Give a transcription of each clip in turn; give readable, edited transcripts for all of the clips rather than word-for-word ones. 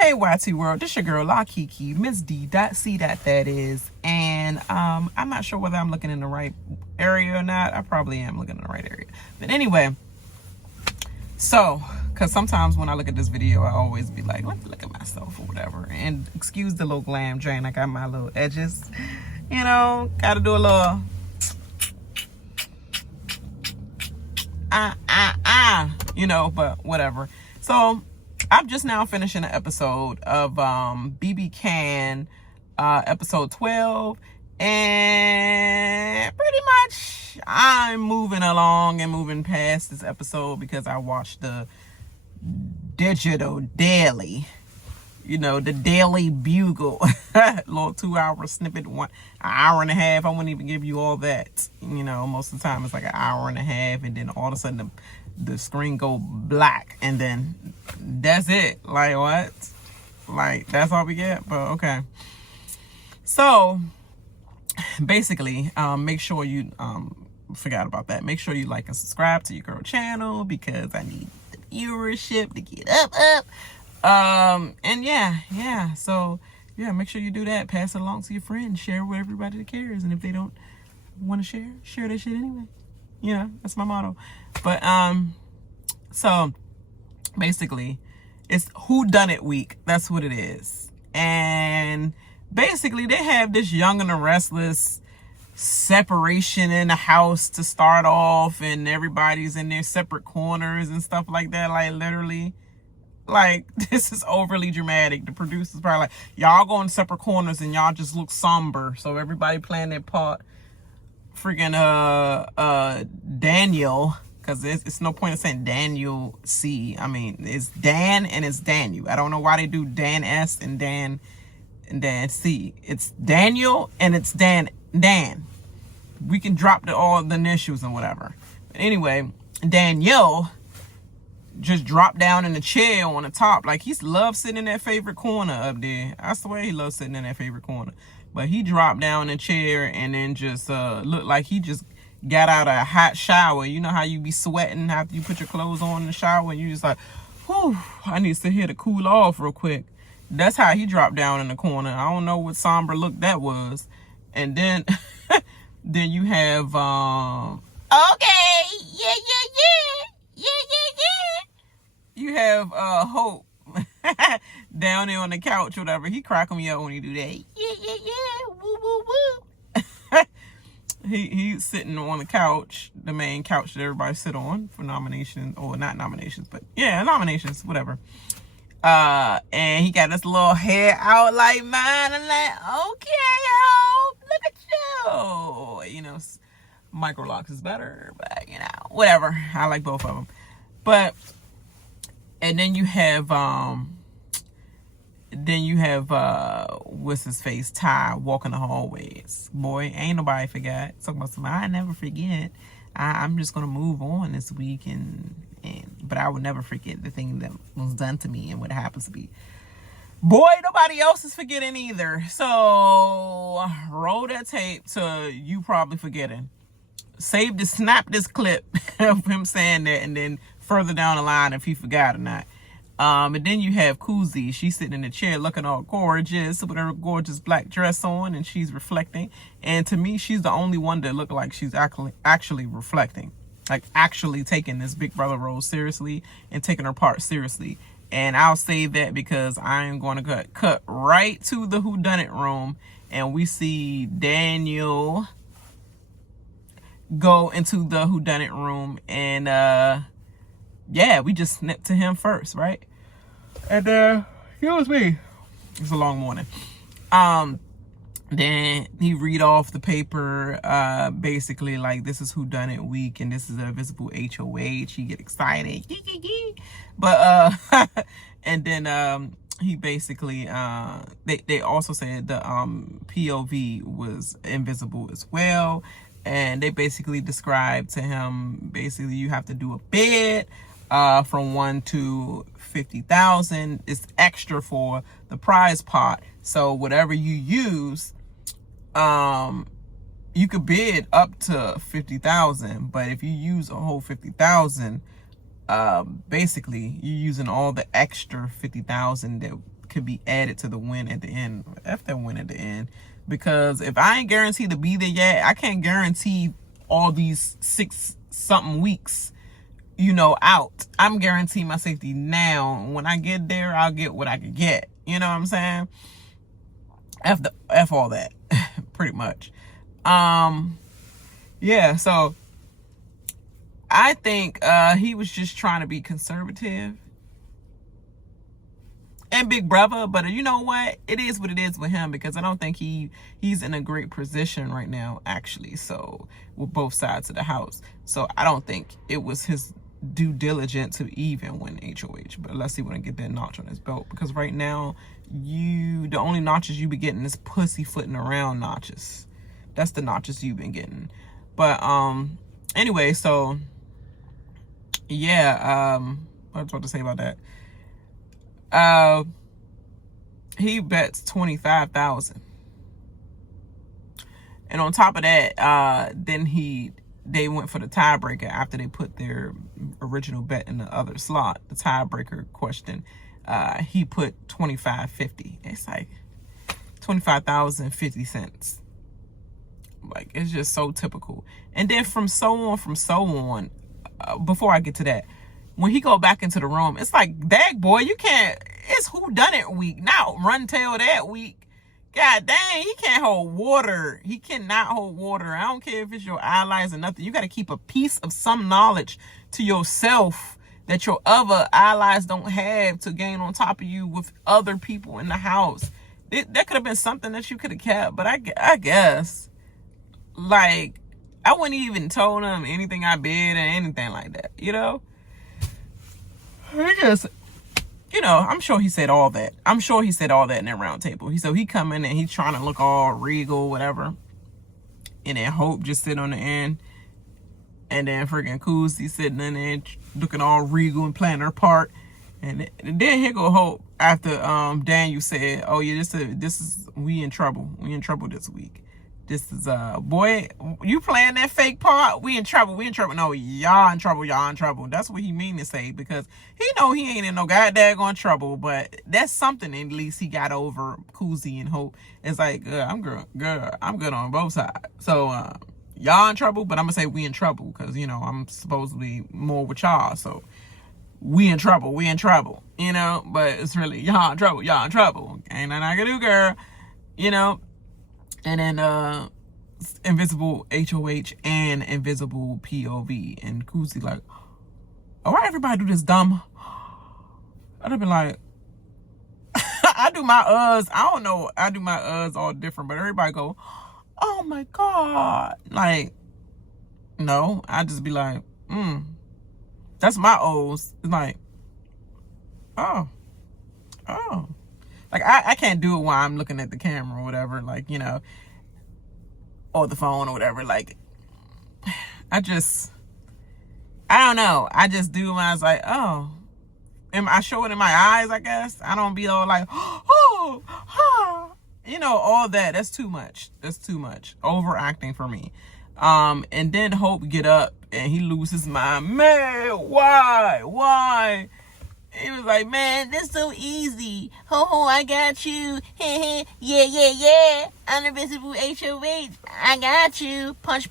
Hey YT World, this your girl La Kiki, Miss D.C. that is, and I'm not sure whether I'm looking in the right area or not. I probably am looking in the right area, but anyway, so because sometimes when I look at this video, I always be like, let me look at myself or whatever, and excuse the little glam drain. I got my little edges, you know, gotta do a little you know, but whatever. So I'm just now finishing an episode of BBCAN episode 12, and pretty much I'm moving along and moving past this episode because I watched the digital daily, you know, the Daily Bugle, little 2-hour snippet, an hour and a half. I wouldn't even give you all that, you know. Most of the time it's like an hour and a half, and then all of a sudden the screen go black, and then that's it. Like, what? Like, that's all we get? But okay. So basically, make sure you forgot about that. Make sure you like and subscribe to your girl channel because I need the viewership to get up. And yeah. So yeah, make sure you do that. Pass it along to your friends. Share with everybody that cares. And if they don't want to share that shit anyway. You know, that's my motto. But so basically it's whodunit week. That's what it is. And basically they have this Young and the Restless separation in the house to start off, and everybody's in their separate corners and stuff like that. Like, literally, like, this is overly dramatic. The producer's probably like, y'all go in separate corners and y'all just look somber, so everybody playing their part. Freaking Daniel, because it's no point in saying Daniel C. I mean, it's Dan and it's Daniel. I don't know why they do Dan S and Dan C. It's Daniel and it's Dan. We can drop all the initials and whatever. But anyway, Daniel just dropped down in the chair on the top. Like, he loves sitting in that favorite corner up there. I swear he loves sitting in that favorite corner. But he dropped down in the chair and then just looked like he just got out of a hot shower. You know how you be sweating after you put your clothes on in the shower, and you just like, whew, I need to sit here to cool off real quick. That's how he dropped down in the corner. I don't know what somber look that was. And then then you have okay, yeah. You have Hope down there on the couch, whatever. He cracking me up when he do that. Yeah, woo. He's sitting on the couch, the main couch that everybody sit on for nominations, or not nominations, but yeah, nominations, whatever. And he got this little hair out like mine. I'm like, okay, Hope, look at you. You know, microlocks is better, but you know, whatever. I like both of them. But and then you have what's his face, Ty, walking the hallways. Boy, ain't nobody forgot. Talking about somebody, I never forget. I'm just gonna move on this week, but I would never forget the thing that was done to me and what happens to me. Boy, nobody else is forgetting either. So roll that tape to you probably forgetting. Snap this clip of him saying that, and then further down the line if he forgot or not. And then you have Kuzie. She's sitting in the chair looking all gorgeous with her gorgeous black dress on, and she's reflecting. And to me, she's the only one that looked like she's actually reflecting, like actually taking this Big Brother role seriously and taking her part seriously. And I'll save that because I am going to cut right to the whodunit room, and we see Daniel go into the whodunit room, and yeah, we just snipped to him first, right? And excuse me, it's a long morning. Then he read off the paper, basically like, this is whodunit week and this is a visible HOH. He get excited, but and then he basically they also said the POV was invisible as well. And they basically described to him, basically you have to do a bid from 1 to 50,000. It's extra for the prize pot. So whatever you use, you could bid up to 50,000, but if you use a whole 50,000, basically you're using all the extra 50,000 that could be added to the win at the end. F that win at the end, because if I ain't guaranteed to be there yet, I can't guarantee all these 6-something weeks, you know, out. I'm guaranteeing my safety now. When I get there, I'll get what I can get. You know what I'm saying? F all that, pretty much. Yeah, so I think he was just trying to be conservative and big brother, but you know what? It is what it is with him, because I don't think he's in a great position right now, actually. So with both sides of the house. So I don't think it was his due diligence to even win HOH, but let's see when I get that notch on his belt, because right now the only notches you be getting is pussyfooting around notches. That's the notches you've been getting. But anyway, so yeah, what was I about to say about that? He bets 25,000, and on top of that, then they went for the tiebreaker after they put their original bet in the other slot. The tiebreaker question, he put 25.50. It's like 25,050 Like, it's just so typical. And then from so on, before I get to that, when he go back into the room, it's like, dag boy, you can't, it's who done it week, not run tail that week. God dang, he can't hold water. He cannot hold water. I don't care if it's your allies or nothing. You got to keep a piece of some knowledge to yourself that your other allies don't have to gain on top of you with other people in the house. That could have been something that you could have kept, but I guess, like, I wouldn't even told him anything I bid or anything like that, you know? He just, you know, I'm sure he said all that. I'm sure he said all that in that round table. So he come in and he's trying to look all regal, whatever. And then Hope just sit on the end. And then freaking Kuzie sitting in there looking all regal and playing her part. And then here go Hope after Daniel said, oh yeah, this is we in trouble. We in trouble this week. This is boy, you playing that fake part? We in trouble. We in trouble. No, y'all in trouble. Y'all in trouble. That's what he mean to say, because he know he ain't in no goddamn trouble. But that's something at least he got over Kuzie and Hope. It's like, I'm good on both sides. So y'all in trouble, but I'm gonna say we in trouble, because you know I'm supposedly more with y'all. So we in trouble. We in trouble. You know, but it's really y'all in trouble. Y'all in trouble. Ain't nothing I can do, girl. You know. And then invisible HOH and invisible POV. And Kuzie like, oh, why everybody do this dumb? I'd have been like, I do my I don't know, I do my all different, but everybody go, oh my God. Like, no, I just be like, that's my O's. It's like, oh. Like, I can't do it while I'm looking at the camera or whatever, like, you know, or the phone or whatever. Like, I don't know. I just do when I was like, oh. I show it in my eyes, I guess. I don't be all like, oh, you know, all that. That's too much. That's too much. Overacting for me. And then Hope get up and he loses his mind. Man, why? He was like, man, this so easy. Ho, I got you. Yeah. I'm invisible HOH. I got you. Punch.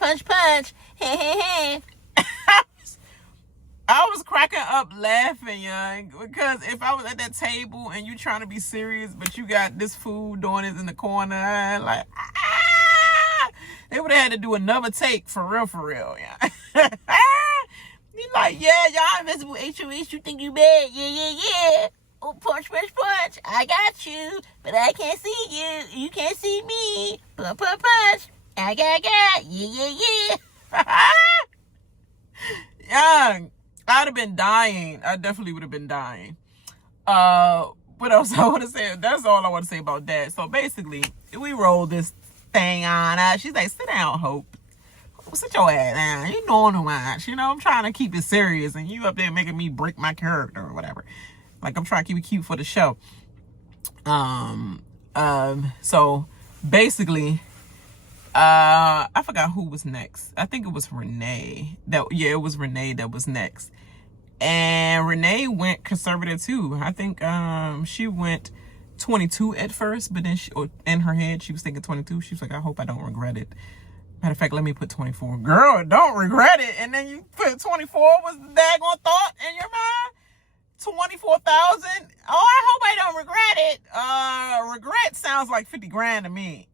I was cracking up laughing, young, because if I was at that table and you trying to be serious, but you got this fool doing this in the corner, and like, they would have had to do another take for real, yeah. He's like, yeah, y'all invisible HOH, you think you bad? Yeah. Oh, punch. I got you, but I can't see you. You can't see me. Punch. I got. Yeah. Young, I'd have been dying. I definitely would have been dying. What else I want to say? That's all I want to say about that. So basically, we rolled this thing on. She's like, sit down, Hope. Sit your ass down. You know too much. You know, I'm trying to keep it serious, and you up there making me break my character or whatever. Like, I'm trying to keep it cute for the show. So basically, I forgot who was next. I think it was Renee. It was Renee that was next. And Renee went conservative too. I think she went 22 at first, but then in her head she was thinking 22. She was like, I hope I don't regret it. Matter of fact, let me put 24. Girl, don't regret it. And then you put 24 was the daggone thought in your mind. 24,000. Oh, I hope I don't regret it. Regret sounds like 50 grand to me.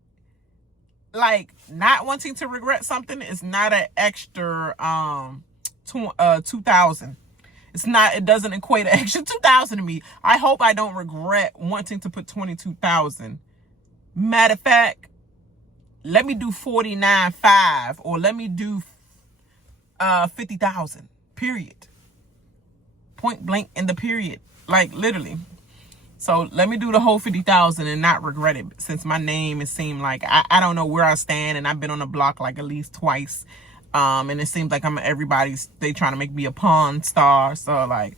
Like, not wanting to regret something is not an extra 2,000. It's not, it doesn't equate an extra 2,000 to me. I hope I don't regret wanting to put 22,000. Matter of fact, let me do 49.5 or let me do 50,000. Period. Point blank in the period. Like, literally. So let me do the whole 50,000 and not regret it, since my name, it seemed like I don't know where I stand, and I've been on the block like at least twice. And it seems like they trying to make me a pawn star. So like,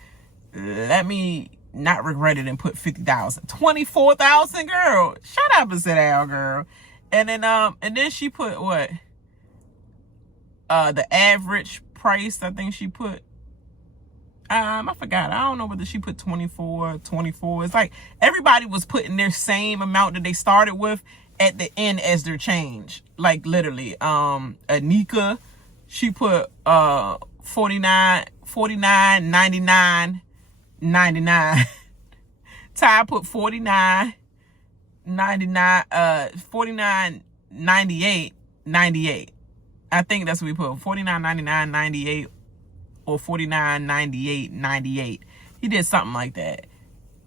let me not regret it and put 50,000. 24,000, girl. Shut up and sit down, girl. And then she put what? The average price, I think she put. I forgot. I don't know whether she put 24. It's like everybody was putting their same amount that they started with at the end as their change. Like, literally. Anika, she put 49.99. Ty put 49.99. 49.98. I think that's what we put. 49.99.98. Or 49.98.98. He did something like that.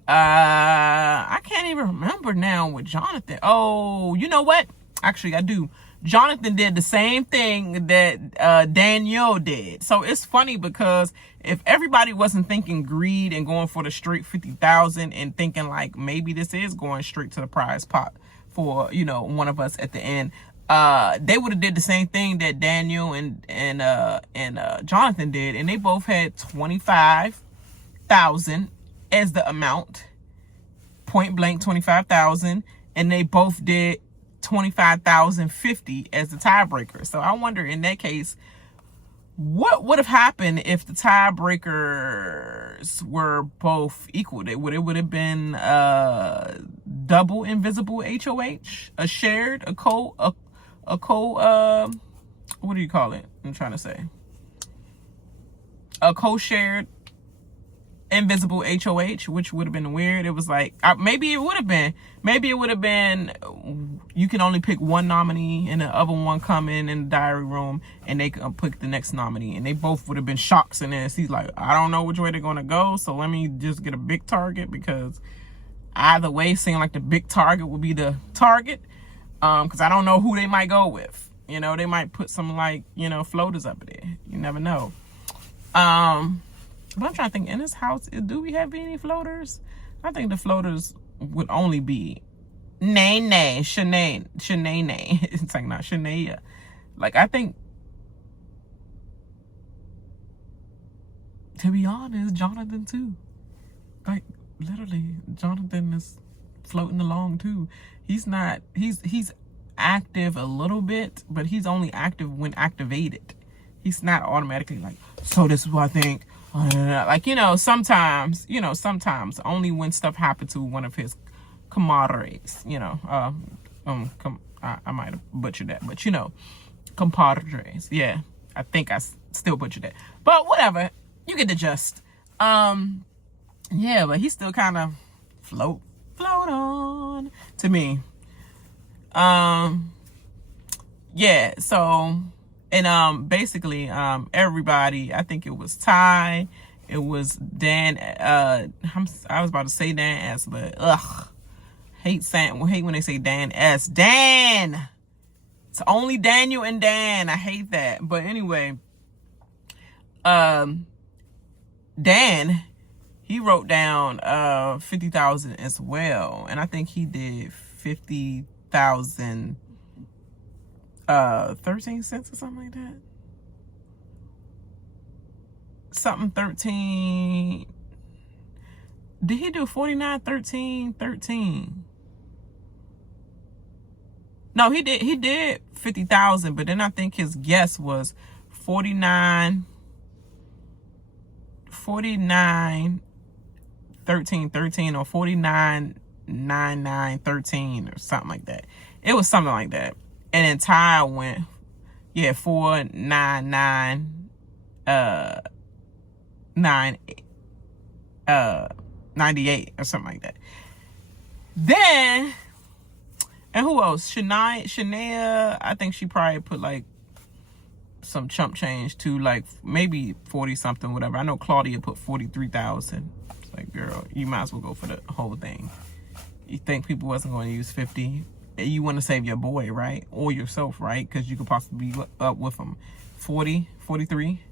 I can't even remember now with Jonathan. Oh, you know what? Actually, I do. Jonathan did the same thing that Danielle did. So it's funny because if everybody wasn't thinking greed and going for the straight 50,000 and thinking like maybe this is going straight to the prize pot for, you know, one of us at the end, they would have did the same thing that Daniel and Jonathan did, and they both had 25,000 as the amount, point blank 25,000, and they both did 25,050 as the tiebreaker. So I wonder in that case, what would have happened if the tiebreakers were both equal? It would have been double invisible HOH, a shared, what do you call it? I'm trying to say. A co-shared invisible HOH, which would have been weird. It was like, maybe it would have been, you can only pick one nominee and the other one come in the diary room and they can pick the next nominee, and they both would have been shocks. And then he's like, I don't know which way they're going to go, so let me just get a big target, because either way, seeing like the big target will be the target. Because I don't know who they might go with. You know, they might put some like, you know, floaters up there. You never know. But I'm trying to think, in this house, do we have any floaters? I think the floaters would only be Shanae. It's like not Shanaya. Like, I think, to be honest, Jonathan too. Like, literally, Jonathan is floating along too. He's active a little bit, but he's only active when activated. He's not automatically like, so this is what I think. Like, sometimes only when stuff happened to one of his compadres, I might have butchered that, but compadres. Yeah, I think I still butchered that, but whatever, you get the gist. Yeah, but he still kind of float on to me. Yeah, so, and basically everybody, I think it was Ty, it was Dan, I was about to say Dan S, but hate when they say Dan S. Dan! It's only Daniel and Dan. I hate that. But anyway, Dan, he wrote down 50,000 as well, and I think he did 50,000 13 cents or something like that. Something 13. Did he do 49 13 13? No, he did 50,000, but then I think his guess was 49 13 13 or 49 9 9 13 or something like that. It was something like that. And then Ty went 4 9 9 9 98 or something like that. Then, and who else? Shanaya, I think she probably put like some chump change to like maybe 40 something, whatever. I know Claudia put 43,000. It's like, girl, you might as well go for the whole thing. You think people wasn't going to use 50? You want to save your boy, right? Or yourself, right? Because you could possibly be up with him. 40, 43.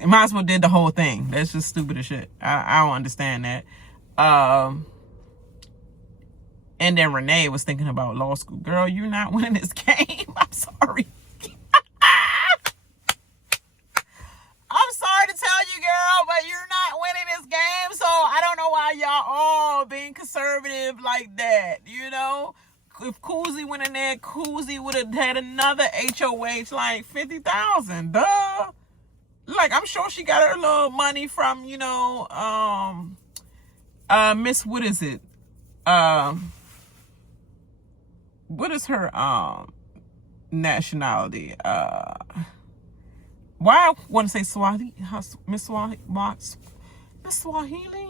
You might as well did the whole thing. That's just stupid as shit. I don't understand that. And then Renee was thinking about law school. Girl, you're not winning this game. I'm sorry. I'm sorry to tell you, girl, but you're not winning this game. So I don't know why y'all all being conservative like that. You know, if Kuzie went in there, Kuzie would have had another HOH like 50,000. Duh. Like, I'm sure she got her little money from, you know, Miss, what is it? What is her nationality? Why I want to say Swahili? Miss Swahili?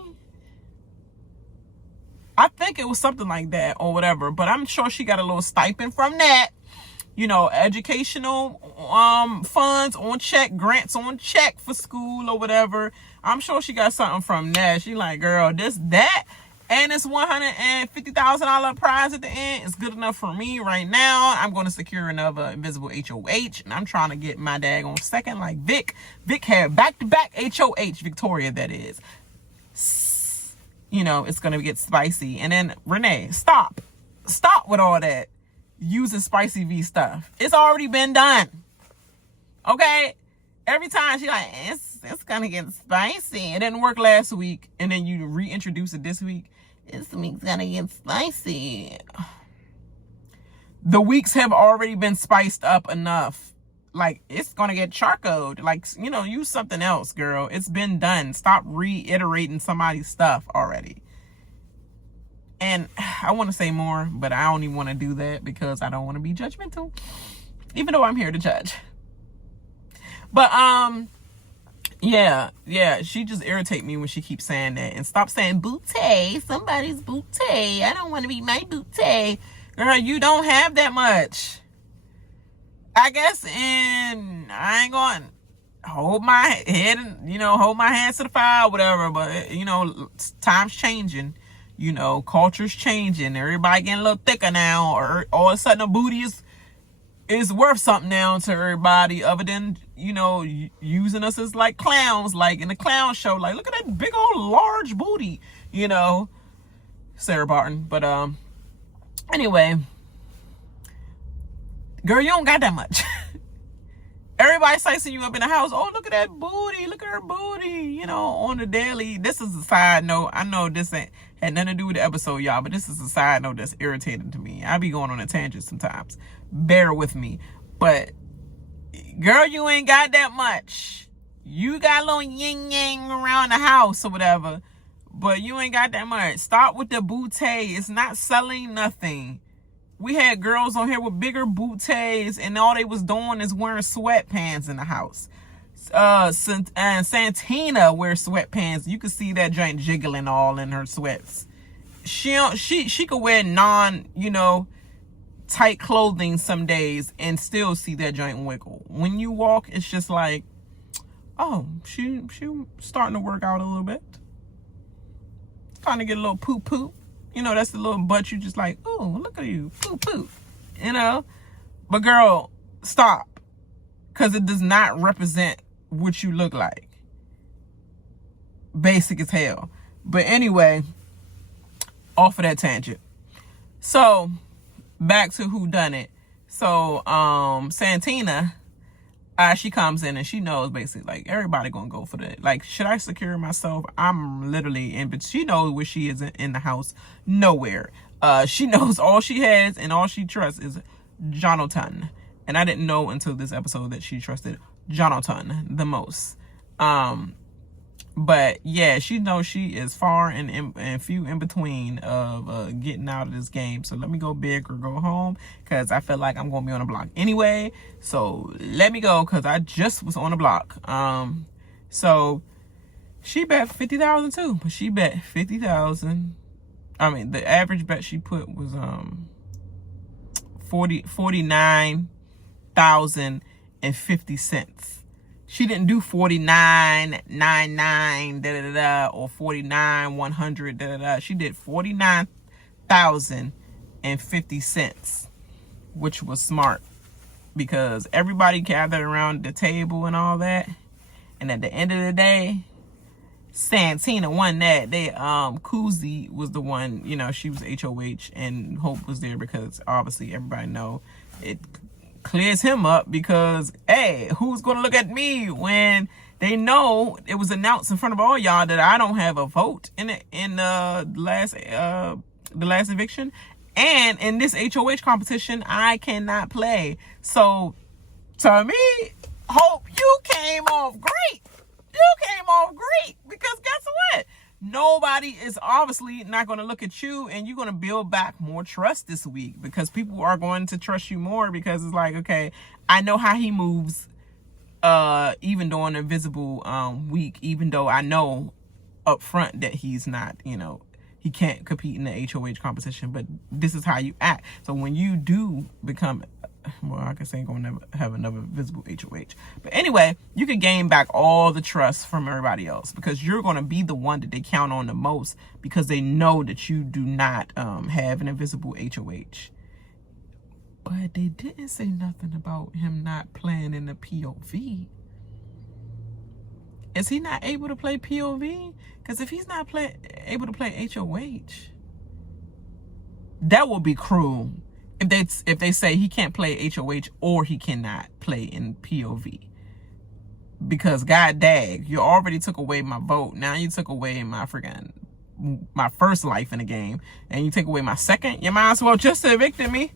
I think it was something like that or whatever, but I'm sure she got a little stipend from that. You know, educational funds on check, grants on check for school or whatever. I'm sure she got something from that. She like, girl, that, and this $150,000 prize at the end is good enough for me right now. I'm going to secure another invisible HOH, and I'm trying to get my daggone second like Vic. Vic had back-to-back HOH, Victoria, that is. You know, it's going to get spicy. And then, Renee, stop with all that using spicy V stuff. It's already been done. Okay? Every time she like, it's gonna get spicy. It didn't work last week, and then you reintroduce it this week. This week's gonna get spicy. The weeks have already been spiced up enough. Like, it's gonna get charcoaled. Like, you know, use something else, girl. It's been done. Stop reiterating somebody's stuff already. And I want to say more, but I don't even want to do that because I don't want to be judgmental, even though I'm here to judge. But yeah, she just irritates me when she keeps saying that. And stop saying booty, somebody's booty. I don't want to be my booty. Girl, you don't have that much. I guess, and I ain't going to hold my head, you know, hold my hands to the fire, whatever. But, you know, time's changing. You know, culture's changing. Everybody getting a little thicker now. Or all of a sudden a booty is worth something now to everybody, other than, you know, using us as like clowns, like in the clown show. Like, look at that big old large booty, you know. Sarah Barton. But anyway, girl, you don't got that much. Everybody sizing you up in the house. Oh, look at that booty. Look at her booty. You know, on the daily. This is a side note. I know this had nothing to do with the episode, y'all, but this is a side note that's irritating to me. I be going on a tangent sometimes. Bear with me. But, girl, you ain't got that much. You got a little yin-yang around the house or whatever, but you ain't got that much. Stop with the booty. It's not selling nothing. We had girls on here with bigger booties, and all they was doing is wearing sweatpants in the house. And Santina wears sweatpants. You could see that joint jiggling all in her sweats. She could wear you know, tight clothing some days and still see that joint wiggle. When you walk, it's just like, oh, she starting to work out a little bit. Starting to get a little poop. You know, that's the little butt you just like, oh, look at you, poop. You know? But girl, stop. Because it does not represent what you look like. Basic as hell. But anyway, off of that tangent. So, back to who done it. So, Santina, she comes in and she knows basically, like, everybody gonna go for that. Like, should I secure myself? I'm literally in, but she knows where she is in the house. Nowhere. She knows all she has and all she trusts is Jonathan. And I didn't know until this episode that she trusted Jonathan the most. But yeah, she knows she is far and few in between of getting out of this game. So let me go big or go home, because I feel like I'm going to be on the block anyway. So let me go, because I just was on the block. So she bet 50,000 too, but she bet 50,000. I mean, the average bet she put was 49,050 cents. She didn't do 49.99 or 49.100 She did 49,050 cents, which was smart, because everybody gathered around the table and all that. And at the end of the day, Santina won that. Kuzie was the one, you know, she was HOH, and Hope was there because obviously everybody know it clears him up, because hey, who's gonna look at me when they know it was announced in front of all y'all that I don't have a vote in the last eviction, and in this HOH competition I cannot play. So to me, Hope, you came off great. Because guess what? Nobody is obviously not going to look at you, and you're going to build back more trust this week, because people are going to trust you more, because it's like, okay, I know how he moves even during invisible week, even though I know up front that he's not, you know, he can't compete in the HOH competition, but this is how you act. So when you do become, well, I guess I ain't gonna never have another visible HOH. But anyway, you can gain back all the trust from everybody else, because you're gonna be the one that they count on the most, because they know that you do not have an invisible HOH. But they didn't say nothing about him not playing in the POV. Is he not able to play POV? Because if he's not able to play HOH, that would be cruel. If they say he can't play HOH or he cannot play in POV. Because god dag, you already took away my vote. Now you took away my first life in the game, and you take away my second. You might as well just evict me.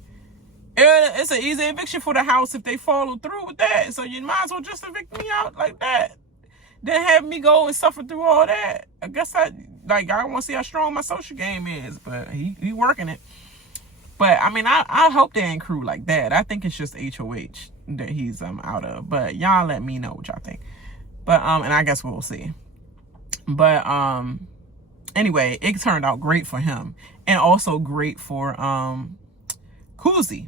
It's an easy eviction for the house if they follow through with that. So you might as well just evict me out like that. Then have me go and suffer through all that. I guess I want to see how strong my social game is, but he working it. But I mean, I hope they ain't crew like that. I think it's just HOH that he's out of. But y'all let me know what y'all think. But and I guess we'll see. But anyway, it turned out great for him, and also great for Kuzie,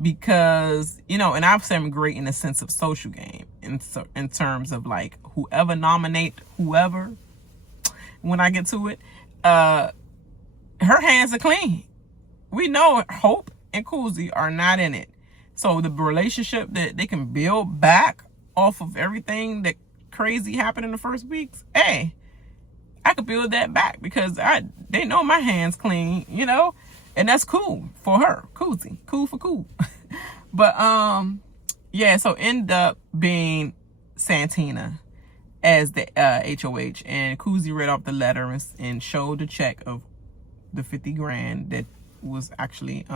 because, you know, and I've said I'm great in the sense of social game, in terms of like whoever nominate whoever, when I get to it, her hands are clean. We know Hope and Kuzie are not in it. So the relationship that they can build back off of everything that crazy happened in the first weeks, hey, I could build that back, because they know my hands clean, you know, and that's cool for her, Kuzie, cool for cool. But yeah, so end up being Santina as the HOH, and Kuzie read off the letter and showed the check of the 50 grand that was actually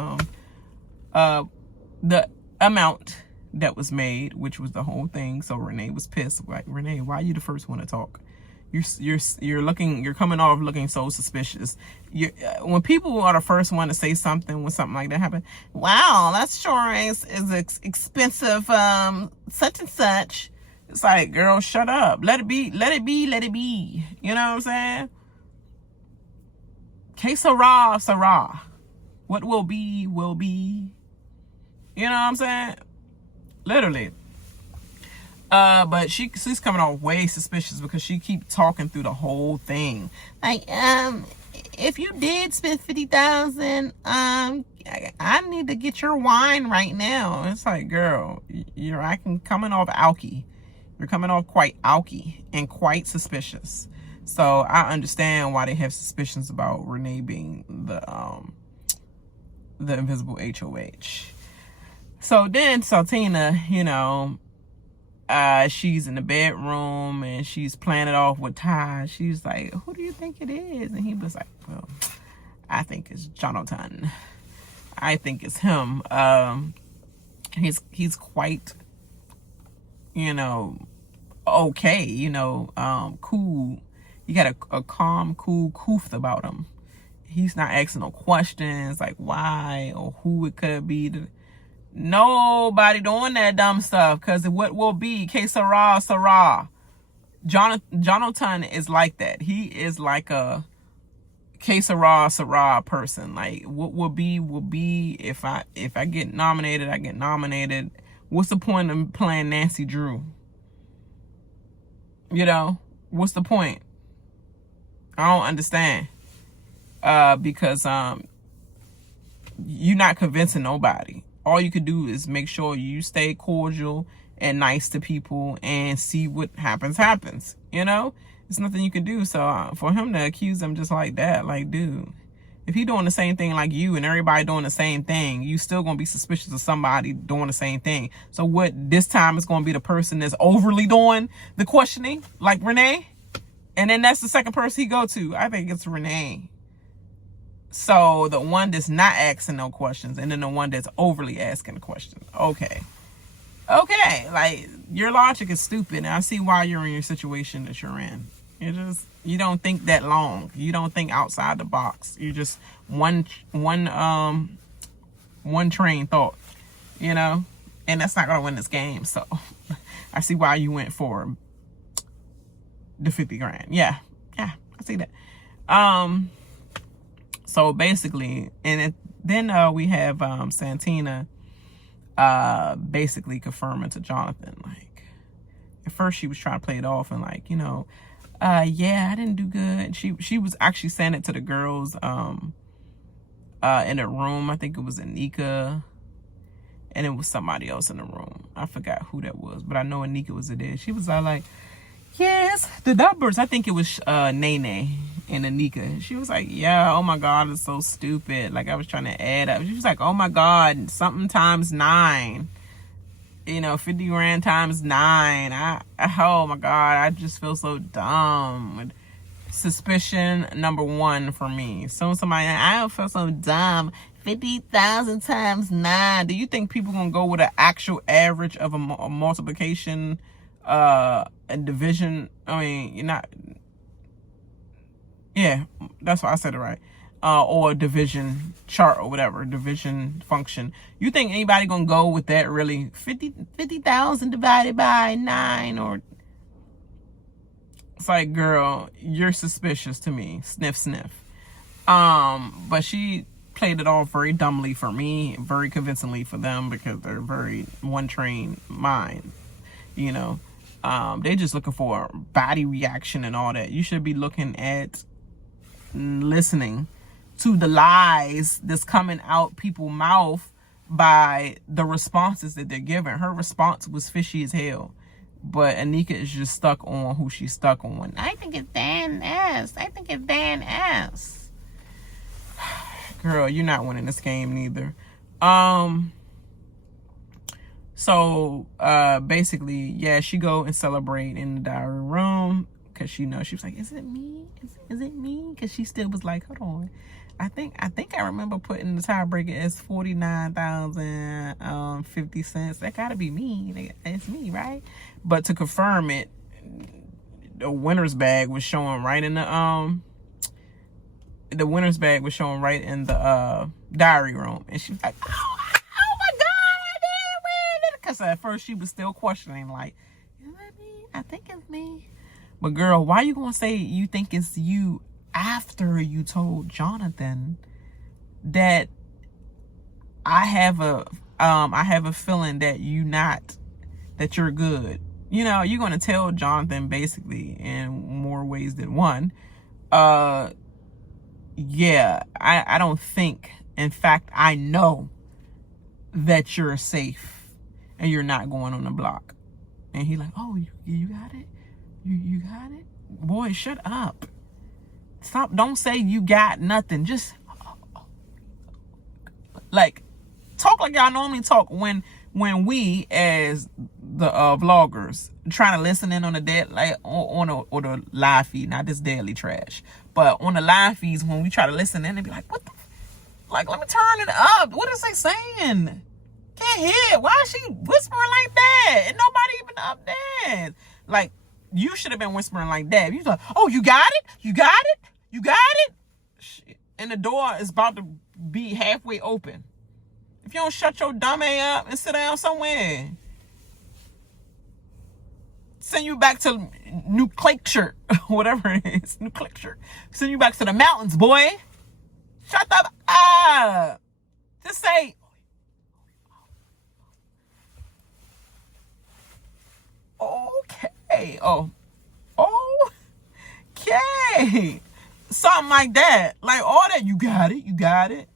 the amount that was made, which was the whole thing. So Renee was pissed, like, Renee, why are you the first one to talk? You're coming off looking so suspicious. When people are the first one to say something when something like that happened, wow, that's sure is expensive, such and such. It's like, girl, shut up. Let it be. You know what I'm saying? Que sera, sera. What will be, will be. You know what I'm saying? Literally. But she's coming off way suspicious, because she keep talking through the whole thing. Like, if you did spend 50,000, I need to get your wine right now. It's like, girl, you're acting, coming off alky. You're coming off quite alky and quite suspicious. So I understand why they have suspicions about Renee being the invisible HOH. So then Santina, you know, she's in the bedroom and she's playing it off with Ty. She's like, who do you think it is? And he was like, well, I think it's Jonathan. I think it's him. He's quite, okay, cool. You got a calm, cool coof about him. He's not asking no questions like why or who it could be. Nobody doing that dumb stuff, because what will be que sera, sera. Jonathan is like that. He is like a que sera, sera person. Like what will be. If I get nominated, I get nominated. What's the point of playing Nancy Drew? What's the point? I don't understand. Because you're not convincing nobody. All you could do is make sure you stay cordial and nice to people and see what happens. It's nothing you can do. So for him to accuse them just like that, like, dude, if he doing the same thing like you and everybody doing the same thing, you still gonna be suspicious of somebody doing the same thing. So what this time is gonna be the person that's overly doing the questioning, like Renee, and then that's the second person he go to. I think it's Renee. So the one that's not asking no questions, and then the one that's overly asking the questions. Okay, like your logic is stupid, and I see why you're in your situation that you're in. You don't think that long. You don't think outside the box. You just one train thought, and that's not gonna win this game. So I see why you went for the 50 grand. Yeah, I see that. So basically, then we have Santina basically confirming to Jonathan, like, at first she was trying to play it off and like, yeah, I didn't do good. She was actually saying it to the girls in a room. I think it was Anika, and it was somebody else in the room. I forgot who that was, but I know Anika was there. She was all like, yes, the numbers. I think it was Nene and Anika. She was like, yeah, oh my God, it's so stupid. Like, I was trying to add up. She was like, oh my God, something times 9. 50 grand times 9. Oh my God, I just feel so dumb. Suspicion number 1 for me. Somebody, I don't feel so dumb. 50,000 times 9. Do you think people gonna go with an actual average of a multiplication and division? I mean, you're not. Yeah, that's why I said it right. Or a division chart or whatever, division function. You think anybody gonna go with that really? 50,000 divided by 9, or it's like, girl, you're suspicious to me. Sniff, sniff. But she played it off very dumbly for me, very convincingly for them, because they're very one train mind. They just looking for body reaction and all that. You should be looking at listening to the lies that's coming out people's mouth by the responses that they're giving. Her response was fishy as hell, but Anika is just stuck on who she's stuck on. I think it's Dan S. Girl, you're not winning this game neither. So basically, yeah, she go and celebrate in the diary room, because she knows, she was like, is it me? Is it me? Because she still was like, hold on. I think I remember putting the tiebreaker as 49,050 cents. That gotta be me. It's me, right? But to confirm it, the winner's bag was showing right in the diary room, and she was like, oh my God, I did win it. Because at first she was still questioning, like, is that me? I think it's me. But girl, why you gonna say you think it's you after you told Jonathan that I have a feeling that that you're good? You're gonna tell Jonathan basically in more ways than one. Yeah, I don't think, in fact, I know that you're safe and you're not going on the block. And he like, oh, you got it? You got it? Boy, shut up. Stop. Don't say you got nothing. Just like talk like y'all normally talk when we as the vloggers trying to listen in on the or the live feed, not this daily trash, but on the live feeds when we try to listen in and be like, what the, like, let me turn it up. What is they saying? Can't hear. Why is she whispering like that? And nobody even up there. Like, you should have been whispering like that. You like, oh, you got it? You got it? You got it? Shit. And the door is about to be halfway open. If you don't shut your dumb ass up and sit down somewhere, send you back to New Clarke, whatever it is, New Clarke. Send you back to the mountains, boy. Shut up. Just say, okay. Oh, okay. Something like that. Like, all that, you got it. You got it.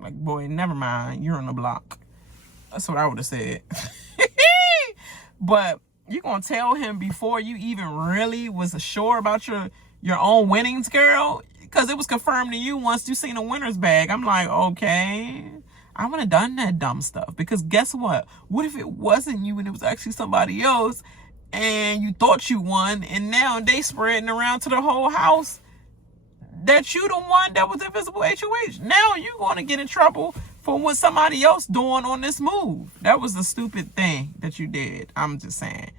Like, boy, never mind. You're on the block. That's what I would have said. But you gonna tell him before you even really was sure about your own winnings, girl? Because it was confirmed to you once you seen a winner's bag. I'm like, okay, I would have done that dumb stuff. Because guess what? What if it wasn't you and it was actually somebody else and you thought you won and now they spreading around to the whole house that you the one that was invisible HOH? Now you going to get in trouble for what somebody else doing on this move. That was the stupid thing that you did. I'm just saying.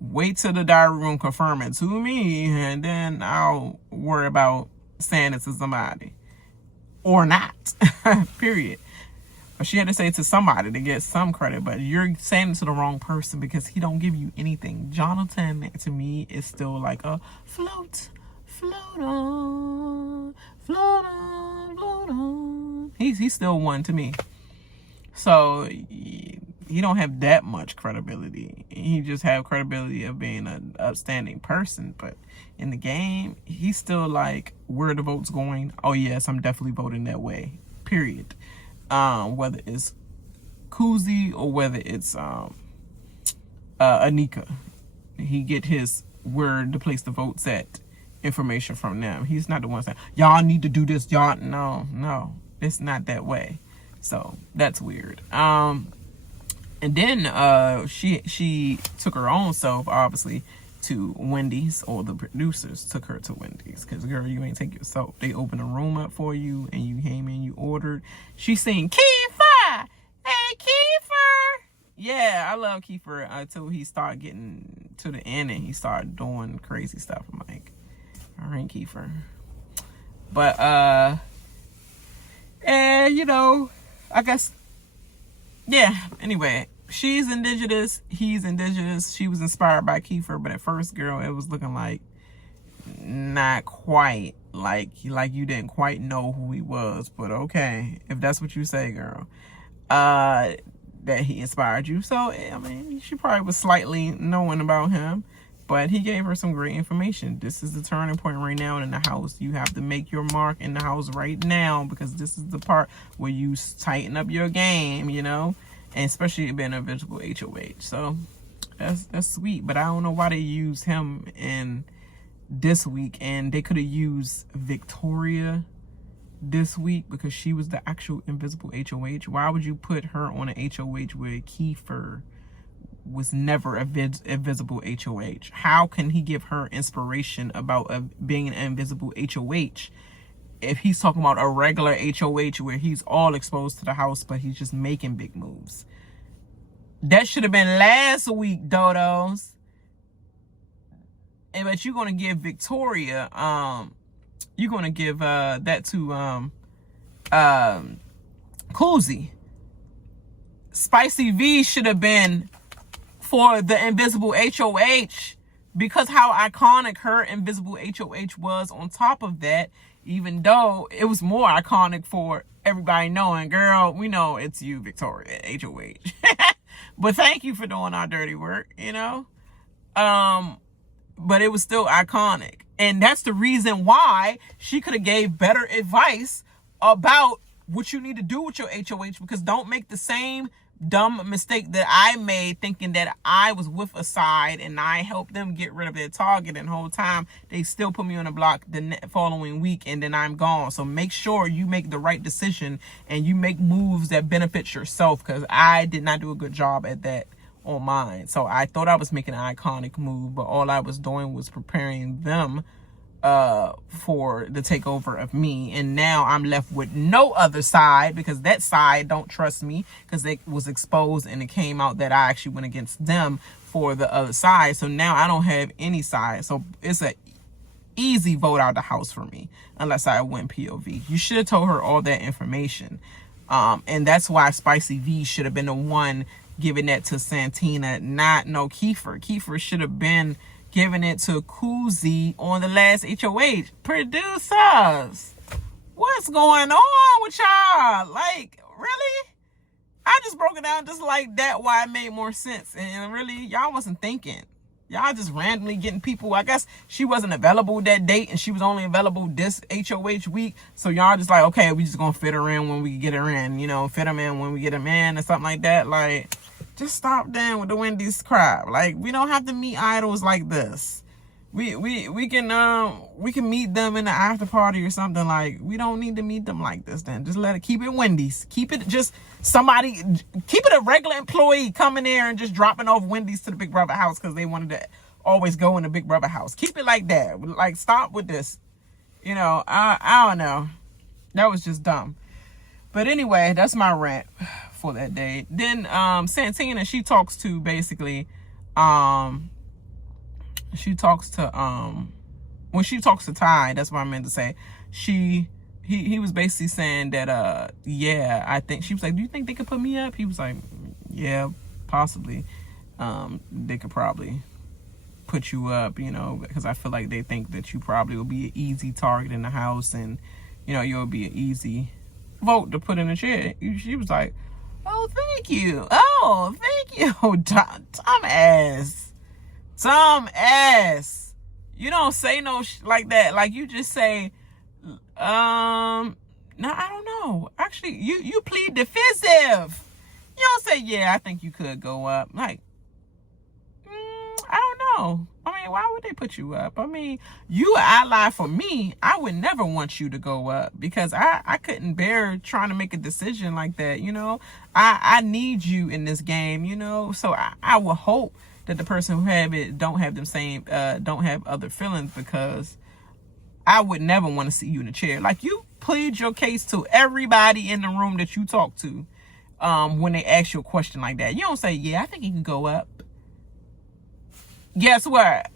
Wait till the diary room confirm it to me, and then I'll worry about saying it to somebody. Or not. Period. But she had to say it to somebody to get some credit, but you're saying it to the wrong person because he don't give you anything. Jonathan, to me, is still like a float on, float on, float on. He's still one to me. So he don't have that much credibility. He just have credibility of being an upstanding person. But in the game, he's still like, where are the votes going? Oh yes, I'm definitely voting that way. Period. Whether it's Kuzie or whether it's Anika, he get his where to place the votes at information from them. He's not the one saying, y'all need to do this, y'all. No, it's not that way. So that's weird. And then she took her own self, obviously, to Wendy's, or the producers took her to Wendy's, because girl, you ain't take yourself. They opened a room up for you and you came in, you ordered. She seen Kiefer. Hey Kiefer. Yeah, I love Kiefer until he started getting to the end and he started doing crazy stuff. I'm like, all right, Kiefer. But and you know, I guess, yeah, anyway, she's indigenous, he's indigenous. She was inspired by Kiefer, but at first, girl, it was looking like not quite, like you didn't quite know who he was. But okay, if that's what you say, girl, that he inspired you. So, I mean, she probably was slightly knowing about him, but he gave her some great information. This is the turning point right now in the house. You have to make your mark in the house right now, because this is the part where you tighten up your game, you know, and especially being a visible HOH. So that's sweet, but I don't know why they used him in this week, and they could have used Victoria this week because she was the actual invisible HOH. Why would you put her on an HOH where Kiefer was never a invisible HOH? How can he give her inspiration about being an invisible HOH if he's talking about a regular HOH where he's all exposed to the house, but he's just making big moves? That should have been last week, dodos. And but you're gonna give Victoria, you're gonna give that to Kuzie. Spicy V should have been for the invisible HOH, because how iconic her invisible HOH was. On top of that, even though it was more iconic for everybody knowing, girl, we know it's you, Victoria, HOH. But thank you for doing our dirty work, you know? But it was still iconic. And that's the reason why she could have gave better advice about what you need to do with your HOH, because don't make the same dumb mistake that I made, thinking that I was with a side and I helped them get rid of their target, and the whole time they still put me on the block the following week, and then I'm gone. So make sure you make the right decision and you make moves that benefit yourself, because I did not do a good job at that on mine. So I thought I was making an iconic move, but all I was doing was preparing them for the takeover of me. And now I'm left with no other side, because that side don't trust me, because it was exposed and it came out that I actually went against them for the other side. So now I don't have any side. So it's a easy vote out of the house for me, unless I win POV. You should have told her all that information. And that's why Spicy V should have been the one giving that to Santina, not no Kiefer. Kiefer should have been giving it to Kuzie on the last HOH. Producers, what's going on with y'all? Like, really? I just broke it down just like that, why it made more sense. And really, y'all wasn't thinking. Y'all just randomly getting people. I guess she wasn't available that date, and she was only available this HOH week. So y'all just like, okay, we just gonna fit her in when we get her in. You know, fit them in when we get them in, or something like that. Like, just stop down with the Wendy's crap. Like, we don't have to meet idols like this. We can meet them in the after party or something. Like, we don't need to meet them like this. Then just let it, keep it Wendy's. Keep it just somebody, keep it a regular employee coming there and just dropping off Wendy's to the Big Brother house because they wanted to always go in the Big Brother house. Keep it like that. Like, stop with this. You know, I don't know. That was just dumb. But anyway, that's my rant for that day. Then Santina, she talks to basically she talks to when she talks to Ty, that's what I meant to say. He was basically saying that yeah, I think, she was like, do you think they could put me up? He was like, yeah, possibly. They could probably put you up, you know, because I feel like they think that you probably will be an easy target in the house, and you know, you'll be an easy vote to put in the chair. She was like, oh, thank you. Oh, thank you. Tom ass. You don't say no like that. Like, you just say, no, I don't know. Actually, you plead defensive. You don't say, yeah, I think you could go up. Like, I don't know. I mean, why would they put you up? I mean, you an ally for me. I would never want you to go up, because I couldn't bear trying to make a decision like that, you know? I need you in this game, you know? So I will hope that the person who have it don't have them same, don't have other feelings, because I would never want to see you in a chair. Like, you plead your case to everybody in the room that you talk to when they ask you a question like that. You don't say, yeah, I think you can go up. Guess what?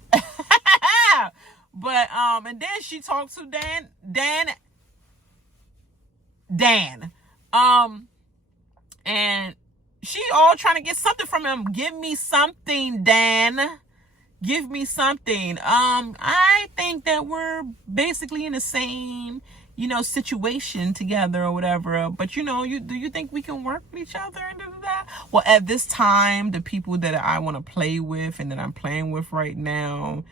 But and then she talks to Dan and she all trying to get something from him. Give me something, Dan. Give me something. I think that we're basically in the same, you know, situation together or whatever. But, you know, do you think we can work with each other and do that? Well, at this time, the people that I want to play with and that I'm playing with right now,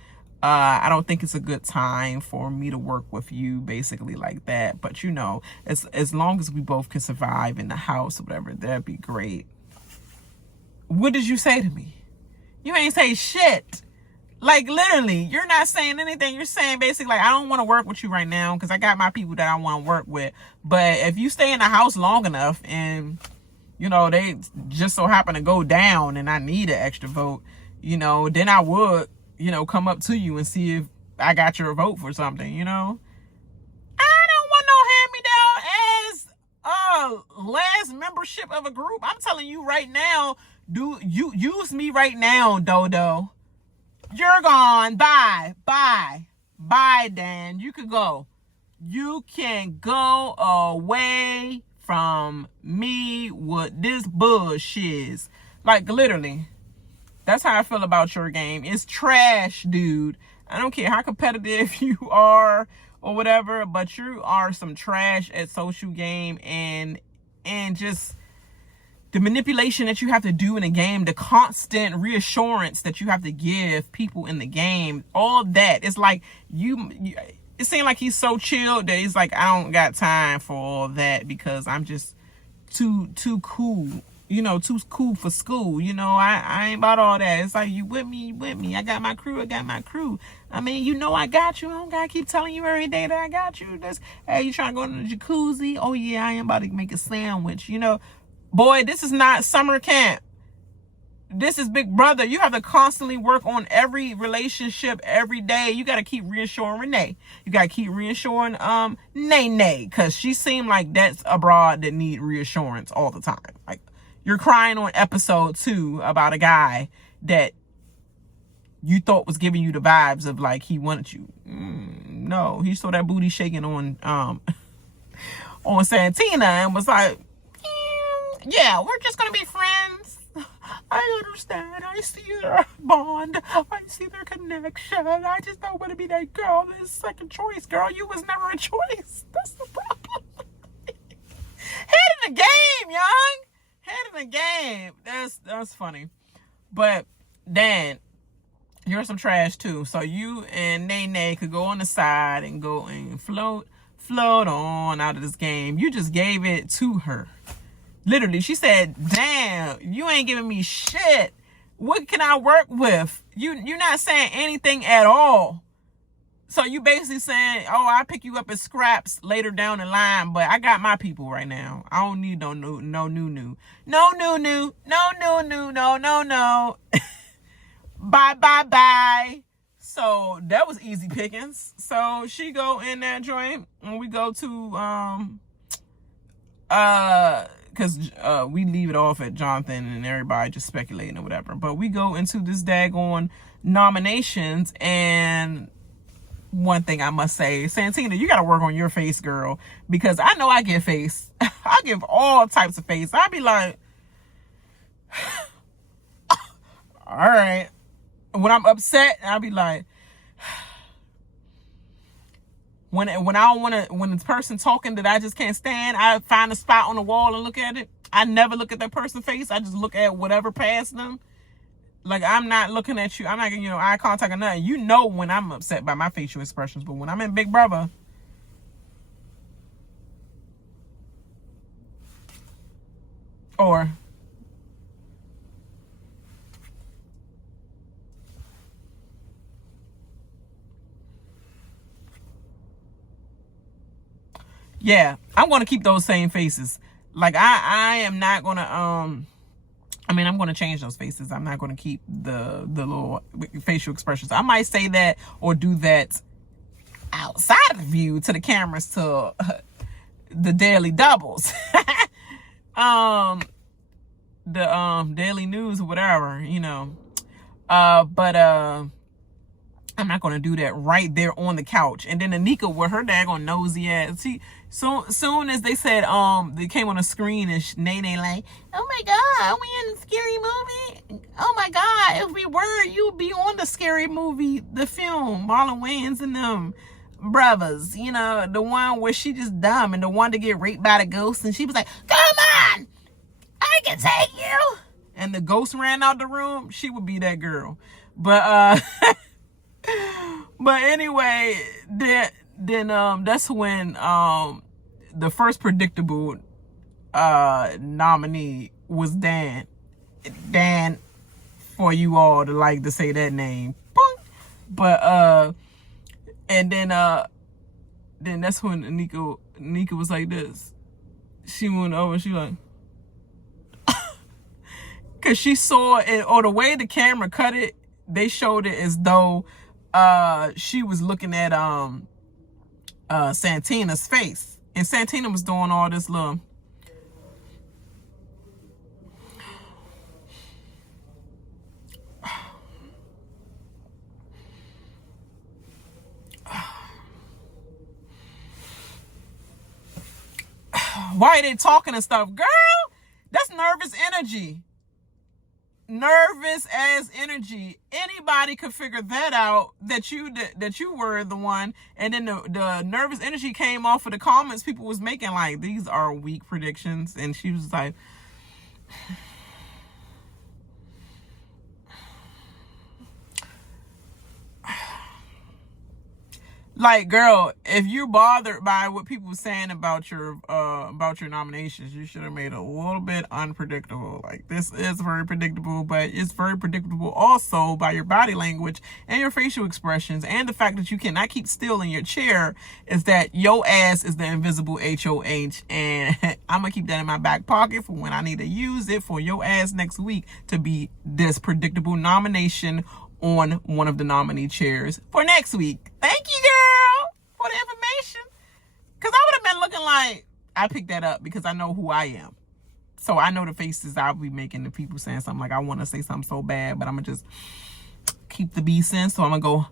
I don't think it's a good time for me to work with you, basically like that. But, you know, as long as we both can survive in the house or whatever, that'd be great. What did you say to me? You ain't say shit. Like, literally, you're not saying anything. You're saying basically, like, I don't want to work with you right now because I got my people that I want to work with. But if you stay in the house long enough and, you know, they just so happen to go down and I need an extra vote, you know, then I would, you know, come up to you and see if I got your vote for something, you know. I don't want no hand-me-down as last membership of a group. I'm telling you right now, you use me right now, Dodo. You're gone. Bye. Bye. Bye, Dan. You could go. You can go away from me with this bullshit. Like, literally. That's how I feel about your game. It's trash, dude. I don't care how competitive you are or whatever, but you are some trash at social game, and just the manipulation that you have to do in a game, the constant reassurance that you have to give people in the game, all that. It's like it seems like he's so chilled that he's like, I don't got time for all that because I'm just too cool, you know, too cool for school. You know, I ain't about all that. It's like, you with me, I got my crew. I mean, you know, I got you. I don't gotta keep telling you every day that I got you. Hey, you trying to go to the jacuzzi? Oh yeah, I am about to make a sandwich, you know. Boy, this is not summer camp. this is Big Brother. You have to constantly work on every relationship every day. You got to keep reassuring Renee. You got to keep reassuring Nene, because she seemed like that's a broad that need reassurance all the time. Like, you're crying on episode 2 about a guy that you thought was giving you the vibes of like he wanted you. No, he saw that booty shaking on on Santina and was like, yeah, we're just gonna be friends. I understand. I see their bond. I see their connection. I just don't want to be that girl. This second choice, girl. You was never a choice. That's the problem. Head in the game, young. Head in the game. That's funny. But Dan, you're some trash too. So you and Nene could go on the side and go and float on out of this game. You just gave it to her. Literally, she said, damn, you ain't giving me shit. What can I work with? You're not saying anything at all. So you basically saying, oh, I'll pick you up as scraps later down the line, but I got my people right now. I don't need no new. No. Bye. So that was easy pickings. So she go in that joint and we go to because we leave it off at Jonathan and everybody just speculating or whatever. But we go into this daggone nominations, and one thing I must say, Santina, you gotta work on your face, girl, because I know I give face. I give all types of face. I be like, all right. When I'm upset, I'll be like, when I don't want to, when the person talking that I just can't stand, I find a spot on the wall and look at it. I never look at that person's face. I just look at whatever past them. Like, I'm not looking at you. I'm not giving you eye contact or nothing. You know when I'm upset by my facial expressions, but when I'm in Big Brother, or yeah, I'm gonna keep those same faces. Like, I am not gonna I mean, I'm gonna change those faces. I'm not gonna keep the little facial expressions. I might say that or do that outside of the view to the cameras to the daily doubles. The daily news or whatever, you know. But I'm not gonna do that right there on the couch. And then Anika with her daggone nosy ass. So soon as they said they came on a screen and Nene like, oh my god, we in a scary movie? Oh my god, if we were, you'd be on the scary movie, the film, Marlon Wayans and them brothers, you know, the one where she just dumb and the one to get raped by the ghost, and she was like, come on, I can take you, and the ghost ran out the room. She would be that girl. But but anyway, then that's when the first predictable nominee was Dan, for you all to like to say that name. But and then that's when Anika was like this. She went over and she like, cause she saw it, or the way the camera cut it, they showed it as though she was looking at Santina's face, and Santina was doing all this little why are they talking and stuff, girl? That's nervous energy. Nervous ass energy. Anybody could figure that out, that you were the one. And then the nervous energy came off of the comments people was making, like, these are weak predictions. And she was like, Like, girl, if you're bothered by what people are saying about your nominations, you should have made it a little bit unpredictable. Like, this is very predictable, but it's very predictable also by your body language and your facial expressions, and the fact that you cannot keep still in your chair is that your ass is the invisible HOH, and I'm gonna keep that in my back pocket for when I need to use it for your ass next week to be this predictable nomination on one of the nominee chairs for next week. Thank you, girl, for the information. Because I would have been looking like I picked that up because I know who I am. So I know the faces I'll be making to people saying something like, I want to say something so bad, but I'm going to just keep the beast in. So I'm going to go.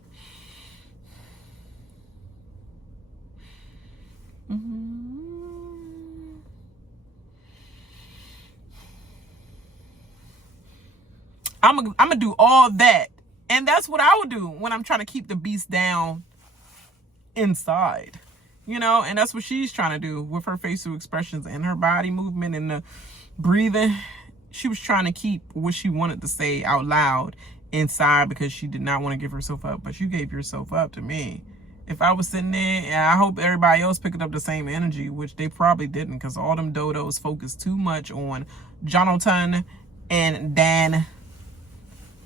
I'm going to do all that. And that's what I would do when I'm trying to keep the beast down inside, you know, and that's what she's trying to do with her facial expressions and her body movement and the breathing. She was trying to keep what she wanted to say out loud inside because she did not want to give herself up, but you gave yourself up to me. If I was sitting there, and I hope everybody else picked up the same energy, which they probably didn't, because all them dodos focused too much on Jonathan and Dan.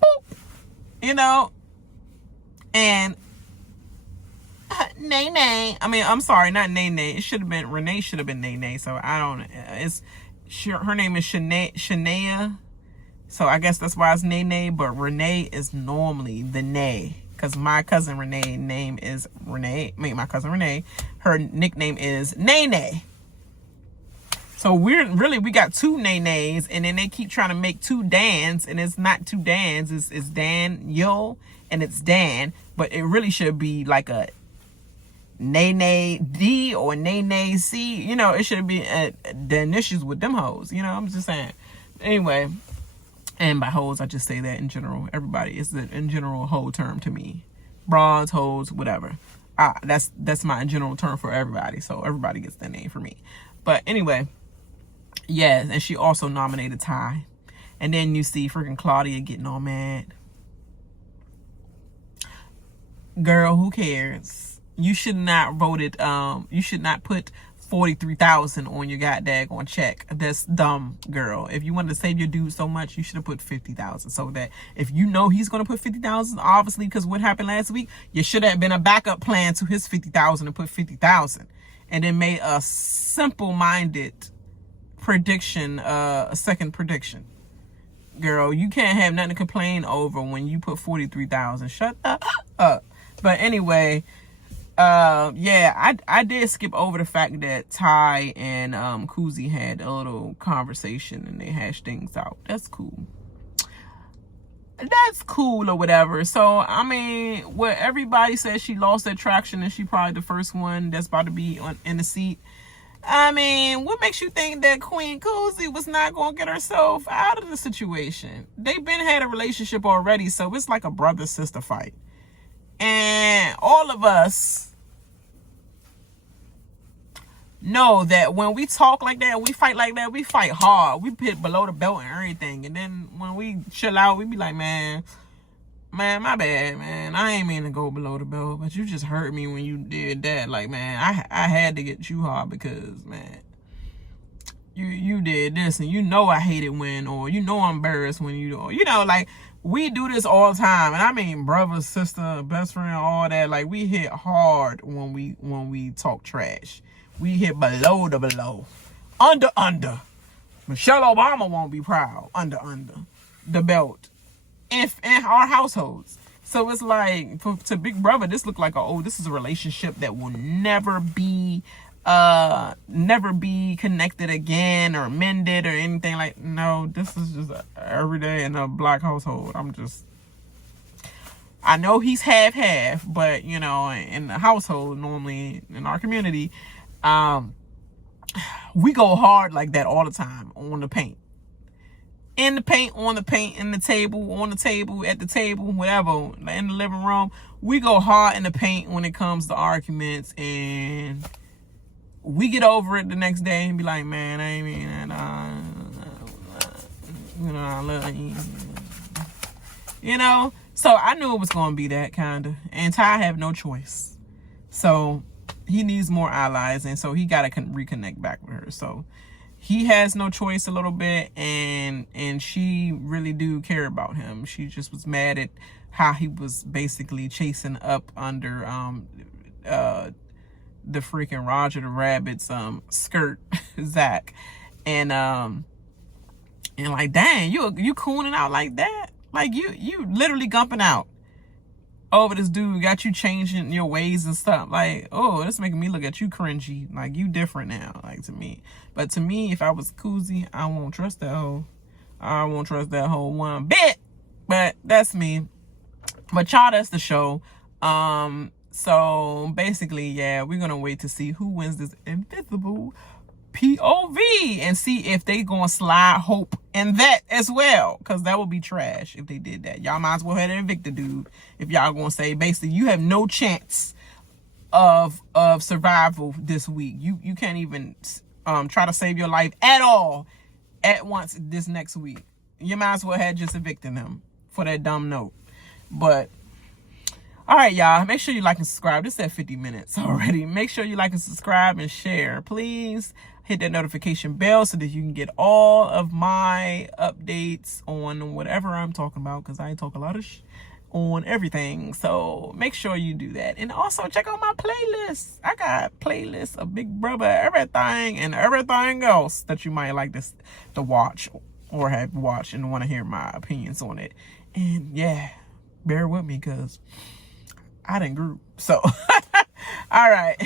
Boop. You know, and Nene. I mean, I'm sorry, not Nene. It should have been Renee. Should have been Nene. So I don't. Her name is Shanaya. So I guess that's why it's Nene. But Renee is normally the Nay, because my cousin Renee name is Renee. My cousin Renee, her nickname is Nene. So we got two Nenes, and then they keep trying to make two Dans, and it's not two Dans, it's Daniel, and it's Dan, but it really should be like a Nene D or Nene C, you know, it should be the initials with them hoes, you know, I'm just saying. Anyway, and by hoes, I just say that in general, everybody, it's the in general hoe term to me. Bras, hoes, whatever. That's my general term for everybody, so everybody gets that name for me. But anyway, yeah, and she also nominated Ty. And then you see freaking Claudia getting all mad. Girl, who cares? You should not voted, you should not put 43,000 on your goddamn check. That's dumb, girl. If you wanted to save your dude so much, you should have put 50,000. So that if you know he's gonna put 50,000, obviously, because what happened last week, you should have been a backup plan to his 50,000 and put 50,000. And then made a simple-minded prediction, a second prediction. Girl, you can't have nothing to complain over when you put 43,000. Shut up. But anyway, yeah, I did skip over the fact that Ty and Kuzie had a little conversation and they hashed things out. That's cool. That's cool or whatever. So I mean, what everybody says, she lost that traction and she probably the first one that's about to be in the seat. I mean, what makes you think that Queen Kuzie was not going to get herself out of the situation? They've been had a relationship already, so it's like a brother-sister fight. And all of us know that when we talk like that, we fight like that, we fight hard. We put below the belt and everything. And then when we chill out, we be like, man, my bad, man. I ain't mean to go below the belt, but you just hurt me when you did that. Like, man, I had to get you hard because, man, you did this, and you know I hate it when, or you know I'm embarrassed when you know, like, we do this all the time. And I mean, brother, sister, best friend, all that. Like, we hit hard when we talk trash. We hit below the below. Under. Michelle Obama won't be proud. Under the belt. In our households. So it's like, to Big Brother, this look like this is a relationship that will never be connected again or mended or anything. Like, no, this is just every day in a black household. I know he's half, but you know, in the household, normally in our community, we go hard like that all the time on the paint. In the paint, on the paint, in the table, on the table, at the table, whatever, in the living room. We go hard in the paint when it comes to arguments, and we get over it the next day and be like, man, I ain't mean that. You know, I love you. You know? So I knew it was going to be that kind of. And Ty have no choice. So he needs more allies, and so he got to reconnect back with her. So he has no choice a little bit, and she really do care about him. She just was mad at how he was basically chasing up under the freaking Roger the Rabbit's skirt, Zach, and like, dang, you cooning out like that? Like, you literally gumping out over this dude, got you changing your ways and stuff. Like, oh, that's making me look at you cringy. Like, you different now, like, to me. But to me, if I was Kuzie, I won't trust that hoe. I won't trust that hoe one bit. But that's me. But y'all, that's the show. So basically, yeah, we're gonna wait to see who wins this invisible POV and see if they gonna slide Hope in that as well, because that would be trash if they did that. Y'all might as well have to evict the dude if y'all gonna say basically you have no chance of survival this week. You can't even try to save your life at all at once this next week. You might as well have just evicted them for that dumb note. But all right, y'all, make sure you like and subscribe. This is at 50 minutes already. Make sure you like and subscribe and share. Please hit that notification bell so that you can get all of my updates on whatever I'm talking about, because I talk a lot of on everything. So make sure you do that. And also check out my playlist. I got playlists of Big Brother, everything, and everything else that you might like to watch or have watched and want to hear my opinions on it. And yeah, bear with me because I didn't group. So all right.